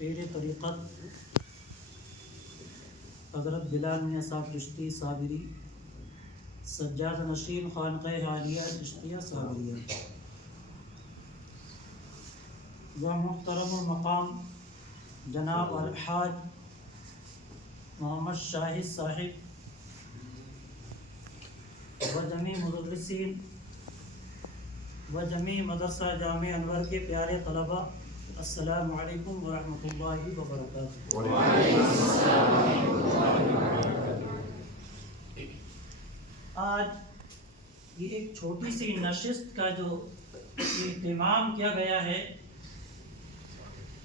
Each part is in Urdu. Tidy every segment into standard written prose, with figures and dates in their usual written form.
پیر طریقت حضرت بلال میاں صاحب چشتی صابری، سجاد نشین خانقاہ عالیہ چشتیہ صابریہ، و محترم المقام جناب الحاج محمد شاہد صاحب و جمیع مدرسین و جمیع مدرسہ جامع انور کے پیارے طلباء، السلام علیکم ورحمۃ اللہ وبرکاتہ۔ آج یہ ایک چھوٹی سی نشست کا جو اہتمام کیا گیا ہے،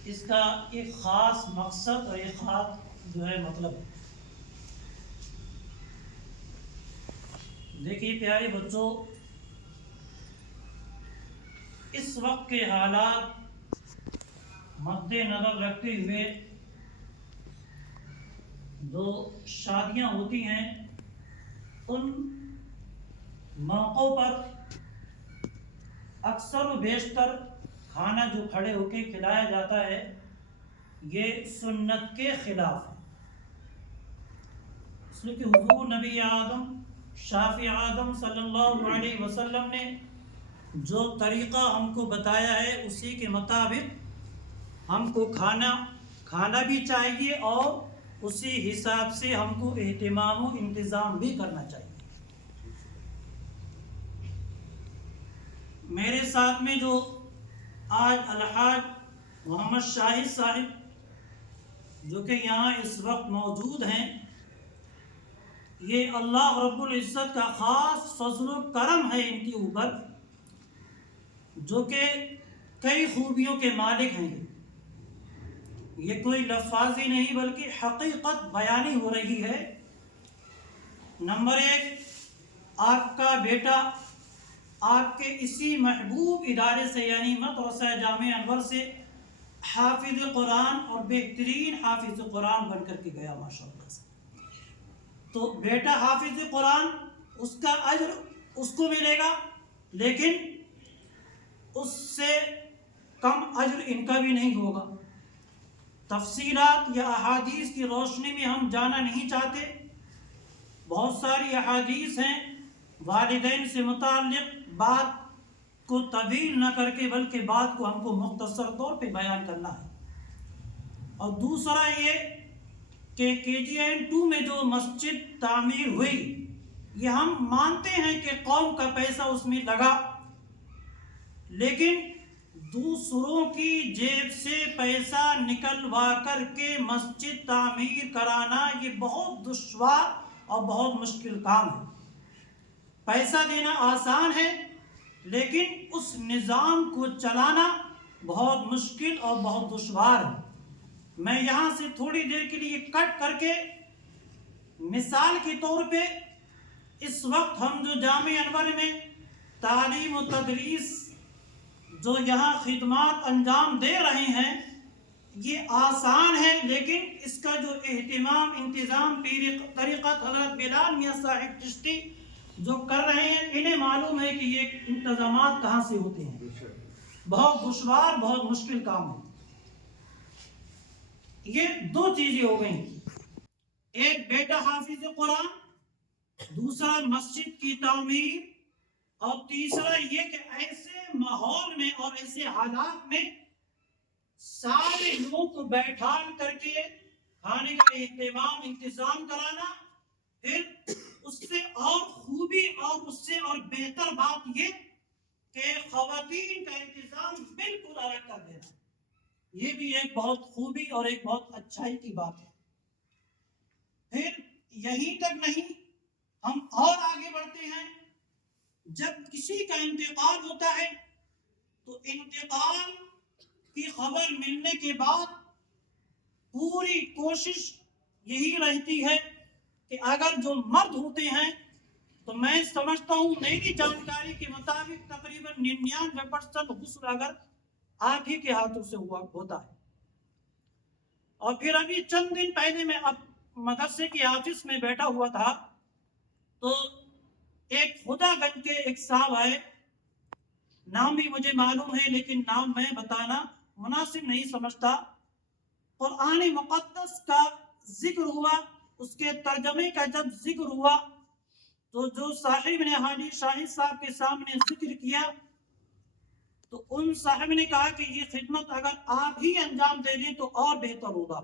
اس کا ایک خاص مقصد اور ایک خاص جو ہے مطلب، دیکھیے پیارے بچوں، اس وقت کے حالات مد نظر رکھتے ہوئے جو شادیاں ہوتی ہیں ان موقعوں پر اکثر و بیشتر کھانا جو کھڑے ہو کے کھلایا جاتا ہے یہ سنت کے خلاف ہے، اس لیے کہ حضور نبی آدم شافع آدم صلی اللہ علیہ وسلم نے جو طریقہ ہم کو بتایا ہے اسی کے مطابق ہم کو کھانا بھی چاہیے اور اسی حساب سے ہم کو اہتمام و انتظام بھی کرنا چاہیے۔ میرے ساتھ میں جو آج الحاج محمد شاہد صاحب جو کہ یہاں اس وقت موجود ہیں، یہ اللہ رب العزت کا خاص فضل و کرم ہے ان کے اوپر، جو کہ کئی خوبیوں کے مالک ہیں۔ یہ کوئی لفاظی نہیں بلکہ حقیقت بیانی ہو رہی ہے۔ نمبر ایک، آپ کا بیٹا آپ کے اسی محبوب ادارے سے یعنی مدرسہ جامع انور سے حافظ قرآن اور بہترین حافظ قرآن بن کر کے گیا ماشاءاللہ سے۔ تو بیٹا حافظ قرآن، اس کا اجر اس کو ملے گا، لیکن اس سے کم اجر ان کا بھی نہیں ہوگا۔ تفصیلات یا احادیث کی روشنی میں ہم جانا نہیں چاہتے، بہت ساری احادیث ہیں، والدین سے متعلق بات کو طویل نہ کر کے بلکہ بات کو ہم کو مختصر طور پہ بیان کرنا ہے۔ اور دوسرا یہ کہ KGN2 میں جو مسجد تعمیر ہوئی، یہ ہم مانتے ہیں کہ قوم کا پیسہ اس میں لگا، لیکن دوسروں کی جیب سے پیسہ نکلوا کر کے مسجد تعمیر کرانا یہ بہت دشوار اور بہت مشکل کام ہے۔ پیسہ دینا آسان ہے، لیکن اس نظام کو چلانا بہت مشکل اور بہت دشوار ہے۔ میں یہاں سے تھوڑی دیر کے لیے کٹ کر کے مثال کے طور پہ اس وقت ہم جو جامع انور میں تعلیم و تدریس جو یہاں خدمات انجام دے رہے ہیں یہ آسان ہے، لیکن اس کا جو اہتمام انتظام پیر طریقت حضرت بلال میاں صاحب چشتی جو کر رہے ہیں انہیں معلوم ہے کہ یہ انتظامات کہاں سے ہوتے ہیں۔ بہت دشوار بہت مشکل کام ہے۔ یہ دو چیزیں ہو گئیں، ایک بیٹا حافظ قرآن، دوسرا مسجد کی تعمیر، اور تیسرا یہ کہ ایسے ماحول میں اور ایسے حالات میں سارے لوگوں کو بیٹھا کر کے کھانے کا اہتمام انتظام کرانا، پھر اس سے اور خوبی اور اس سے اور بہتر بات یہ کہ خواتین کا انتظام بالکل الگ کر دینا، یہ بھی ایک بہت خوبی اور ایک بہت اچھائی کی بات ہے۔ پھر یہیں تک نہیں، ہم اور آگے بڑھتے ہیں، جب کسی کا انتقال ہوتا ہے تو انتقال کی خبر ملنے کے بعد پوری کوشش یہی رہتی ہے کہ اگر جو مرد ہوتے ہیں تو میں سمجھتا ہوں میری جانکاری کے مطابق تقریباً 99% غسل اگر آپ ہی کے ہاتھوں سے ہوتا ہے۔ اور پھر ابھی چند دن پہلے میں اب مدرسے کے آفس میں بیٹھا ہوا تھا تو ایک خدا گنج کے ایک صاحب آئے، نام بھی مجھے معلوم ہے لیکن نام میں بتانا مناسب نہیں سمجھتا، قرآن مقدس کا ذکر ہوا، اس کے ترجمے کا جب ذکر ہوا تو جو صاحب نے حاجی شاہد صاحب کے سامنے ذکر کیا تو ان صاحب نے کہا کہ یہ خدمت اگر آپ ہی انجام دے دیں تو اور بہتر ہوگا،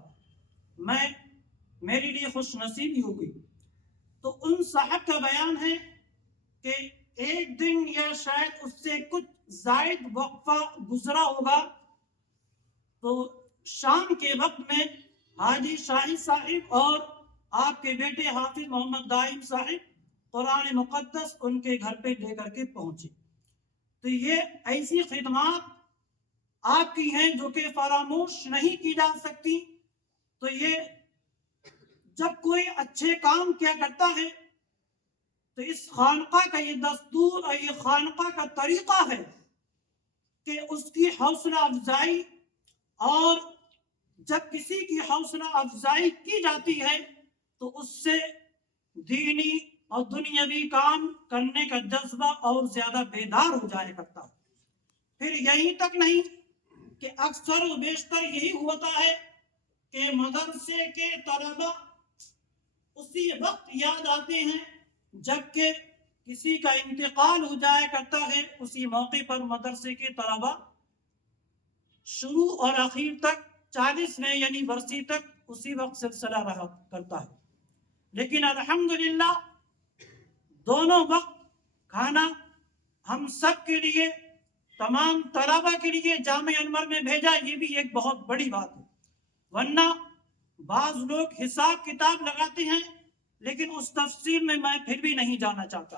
میرے لیے خوش نصیبی ہوگی۔ تو ان صاحب کا بیان ہے کہ ایک دن یا شاید اس سے کچھ زائد وقفہ گزرا ہوگا تو شام کے وقت میں حاجی شاہد صاحب اور آپ کے بیٹے حافظ محمد دائم صاحب قرآن مقدس ان کے گھر پہ لے کر کے پہنچے۔ تو یہ ایسی خدمات آپ کی ہیں جو کہ فراموش نہیں کی جا سکتی۔ تو یہ جب کوئی اچھے کام کیا کرتا ہے تو اس خانقاہ کا یہ دستور اور یہ خانقاہ کا طریقہ ہے کہ اس کی حوصلہ افزائی، اور جب کسی کی حوصلہ افزائی کی جاتی ہے تو اس سے دینی اور دنیاوی کام کرنے کا جذبہ اور زیادہ بیدار ہو جایا کرتا ہے۔ پھر یہیں تک نہیں کہ اکثر و بیشتر یہی ہوتا ہے کہ مدرسے کے طلبہ اسی وقت یاد آتے ہیں جبکہ کسی کا انتقال ہو جایا کرتا ہے، اسی موقع پر مدرسے کے طلبہ شروع اور اخیر تک 40ویں یعنی برسی تک اسی وقت سلسلہ رہا کرتا ہے۔ لیکن الحمدللہ دونوں وقت کھانا ہم سب کے لیے، تمام طلبہ کے لیے جامع انور میں بھیجا، یہ بھی ایک بہت بڑی بات ہے۔ ورنہ بعض لوگ حساب کتاب لگاتے ہیں لیکن اس تفصیل میں پھر بھی نہیں جانا چاہتا۔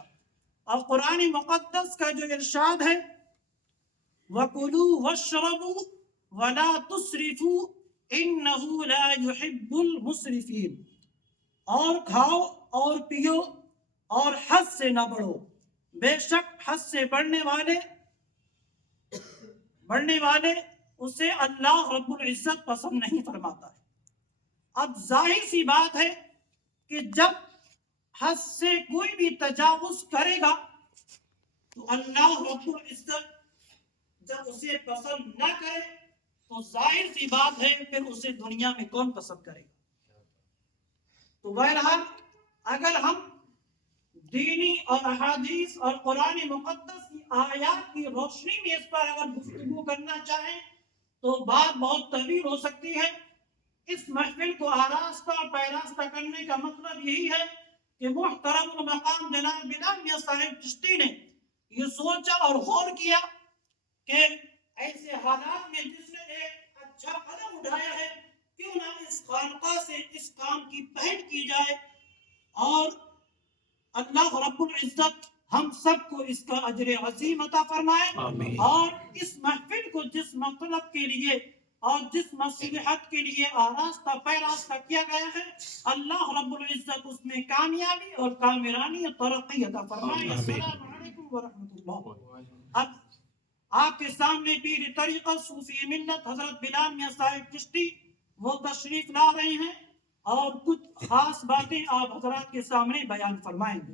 اور قرآن مقدس کا جو ارشاد ہے وَكُلُوا وَاشْرَبُوا وَلَا تُسْرِفُوا إِنَّهُ لَا يُحِبُّ الْمُسْرِفِينَ، اور کھاؤ اور پیو اور حد سے نہ بڑھو، بے شک حد سے بڑھنے والے اسے اللہ رب العزت پسند نہیں فرماتا ہے۔ اب ظاہر سی بات ہے کہ جب حد سے کوئی بھی تجاوز کرے گا تو اللہ رب العزت جب اسے پسند نہ کرے تو ظاہر سی بات ہے پھر اسے دنیا میں کون پسند کرے گا۔ تو بہرحال اگر ہم دینی اور احادیث اور قرآن مقدس کی آیات کی روشنی میں اس پر اگر گفتگو کرنا چاہیں تو بات بہت طویل ہو سکتی ہے۔ اس محفل کو آراستہ اور پیراستہ کرنے کا مطلب یہی ہے کہ محترم المقام جناب بلال میاں صاحب چشتی نے یہ سوچا اور غور کیا کہ ایسے حالات میں جس نے ایک اچھا قدم اٹھایا ہے کیوں نہ اس خانقاہ سے اس کام کی پہل کی جائے، اور اللہ رب العزت ہم سب کو اس کا اجر عظیم عطا فرمائے۔ آمین۔ اور اس محفل کو جس مطلب کے لیے اور جس مصلحت کے لیے آراستہ پیراستہ کیا گیا ہے اللہ رب العزت اس میں کامیابی اور کامرانی اور ترقی عطا فرمائے۔ السلام علیکم ورحمۃ اللہ۔ اب آپ کے سامنے پیر طریقت صوفی ملت حضرت بلال میاں صاحب چشتی وہ تشریف لا رہے ہیں اور کچھ خاص باتیں آپ حضرات کے سامنے بیان فرمائیں گے۔